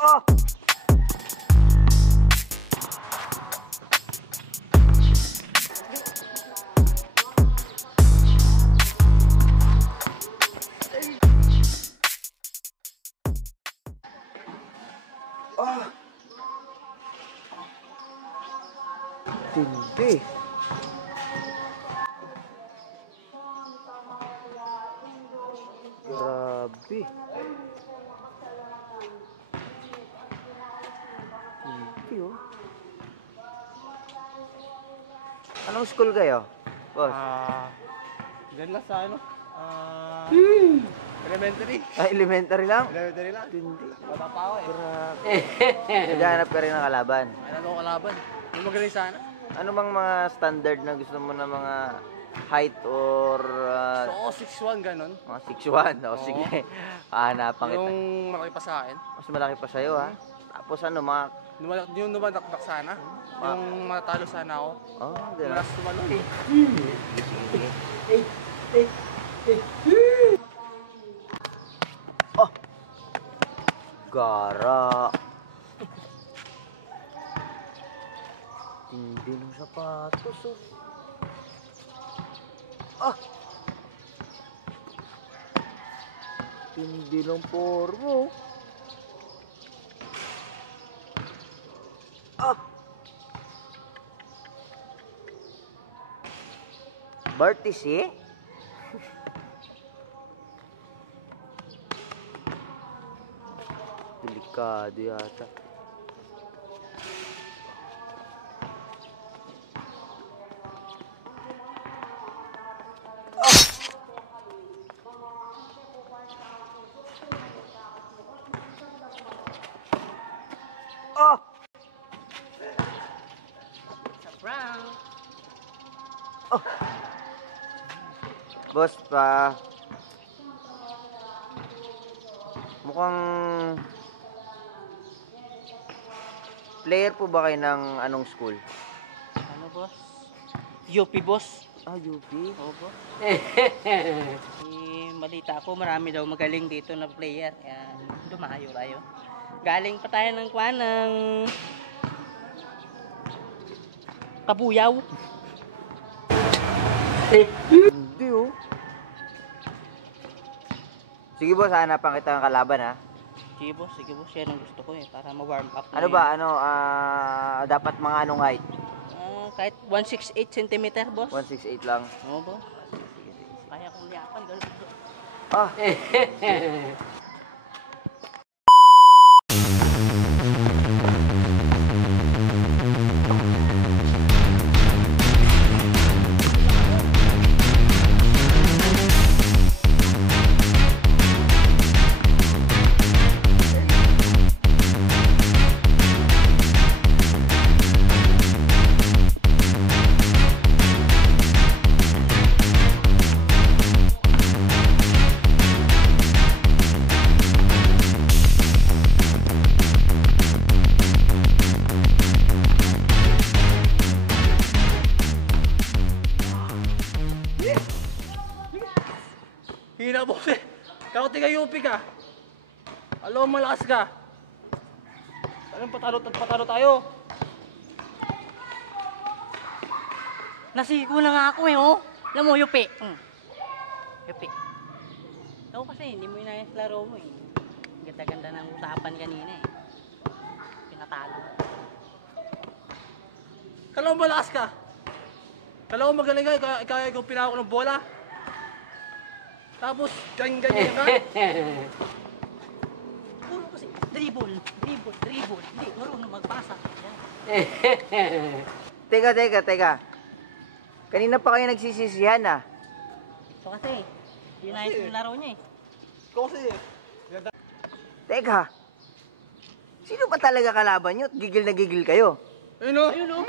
Oh! Oh! Tindi. Grabe. Tindi, oh. Anong school kayo, boss? Diyan lang sa ano? Elementary. Elementary lang? Elementary lang. Tindi. Bata pa ako eh. Grabe. Naghahanap ka rin ng kalaban. Ano ako kalaban? Yung magaling sana. Ano bang mga standard na gusto mo na mga height or So, 6'1" ganon. mga 6'1"? O, sige. Hahanapan kita. Yung malaki pa sa akin. Mas malaki pa sa'yo, ha? Tapos ano, mga... Yung dumadakdak sana. Yung matatalo sana ako. Oh, Yung gano'n. last tumalon. Sige. Oh! Gara! Tindi ng sapatos, oh. Ah! Tindi ng pormo. Ah! Bartisi? Delikado yata. Oh! Oh! Boss pa. Mukhang player po ba kayo ng anong school? Ano, boss? UP, boss. Ah, UP? Oo, boss. Balita ko, marami daw magaling dito na player. Kaya dumayo tayo. Galing pa tayo ng kwan ng Kabuyaw. Hindi, oh. Sige boss, hanapan kita ng kalaban, ha? Sige boss, yan ang gusto ko eh, para ma-warm up. Ano ba, dapat mga anong height? Kahit 168 cm, boss. 168 lang. Oo, boss. Kaya kong liyapan, gano'n. Ah! Hina boss eh. Kako tiga UP ka. Alam mo malakas ka. Anong patalo tayo? Nasigo na nga ako eh, oh. Alam mo, Yupi. Yupi. Ikaw kasi, hindi mo inayos laro mo eh. Ganda-ganda ng usapan kanina eh. Pinatalo. Kala mo malakas ka. Kala mo magaling ka. Kaya ikaw pinako ng bola. Tapos, ganyan ka. Puro kasi, dribble. Hindi, marunong magpasa. Teka. Kanina pa kayo nagsisisihan, ah. Ito kasi, inayos yung laro niya eh. Ikaw kasi. Teka. Sino ba talaga kalaban nyo? Gigil na gigil kayo. Ayun o. Ayun oh.